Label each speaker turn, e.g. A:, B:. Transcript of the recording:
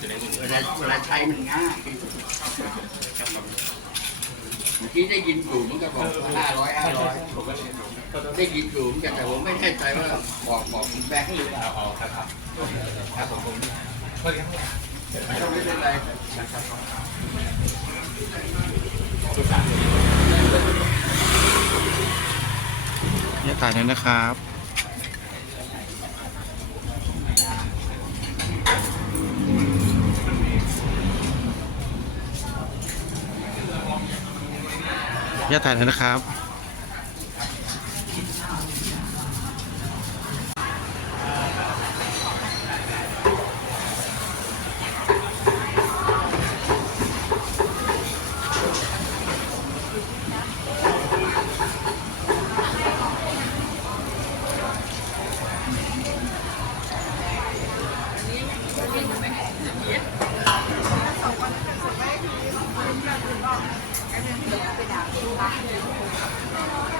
A: เวลาเวลาใช้มันง่ายเมื่อกี้ได้ยินอยู่มันก็บอกห้าร้อยห้าร้อยได้ยินอยู่เหมือนกันแต่ผมไม่แน่ใจว่าบอกบอกคุณแบงค์หรือเปล่า
B: ครับครับครับผมผม
A: ไม่เป็นไร
C: เนี่ยถ่ายเลยนะครับ เนี่ยถ่ายเลยนะครับ
A: เค่ะ